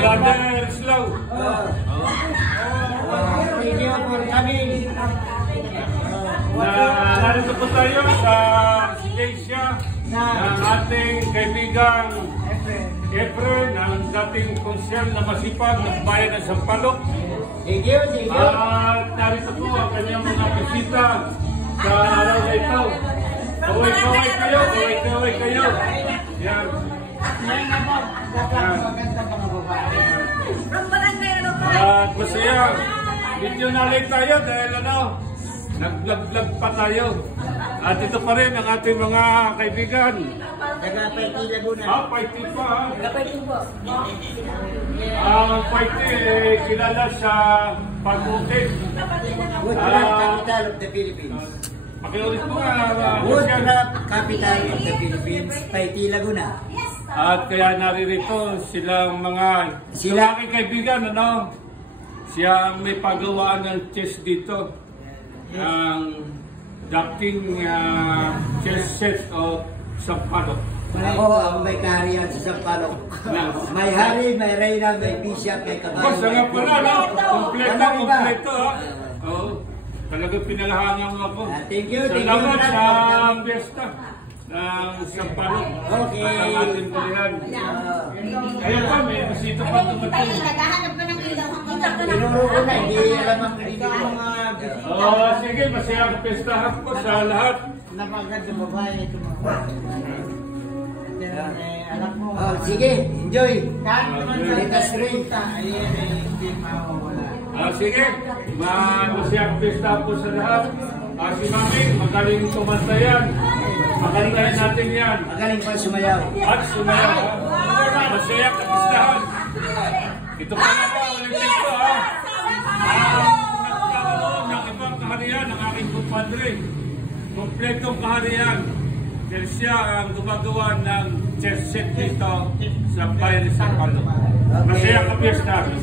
Brother Slow. Narito po tayo sa Silesia ng ating kaibigan Efren, ang dating konsyal na masipag ng bayan ng Sampaloc. At narito po ang kanyang mga bisita sa araw na ito. Kaway kayo. Yan. At masaya, video na tayo dahil nag-vlog pa tayo. At ito pa rin ang ating mga kaibigan. Taga-Paiti Laguna. Paiti pa. Taga-Paiti po. Ang Paiti kilala sa pag-utik. Woodcraft Capital of the Philippines. Pakiulit po nga. Woodcraft Capital of the Philippines, Paiti Laguna. At kaya naririto silang sila aking kaibigan, siya ang may paggawaan ng chess dito. Ang dating chess set o Sampaloc. Ako ang may kaharian sa Sampaloc. May hari, may reyna, may bishop, may kabayo. Boss, nga pala, kompleto. Talagang pinalahangan mo ako. Thank you. Salamat sa piyesta ng Sampaloc. Okay. At ang ating bulihan. Ayan pa, may bisita pa tumating. Naghahanap pa ng ilaw. Tinuro ko na, hindi alam ang mga bisita. Sige, masaya ang piyestahan ko sa lahat. Napaganda babae ito mga. Anak mo. Sige, enjoy. Let us drink. Sige, masaya ang piyestahan ko sa lahat. Si Mami, magaling kumantayan. Magaling natin yan. Magaling pa sumayaw. At sumayaw. Masaya ang pistahan. Ito pa na po, ulit ito nagkakaroon ng ibang kaharian ng aking kumpadre. Kompletong kaharian. Dahil siya ang gumagawa ng chess set dito sa bayan ng Sampaloc. Masaya ang pistahan.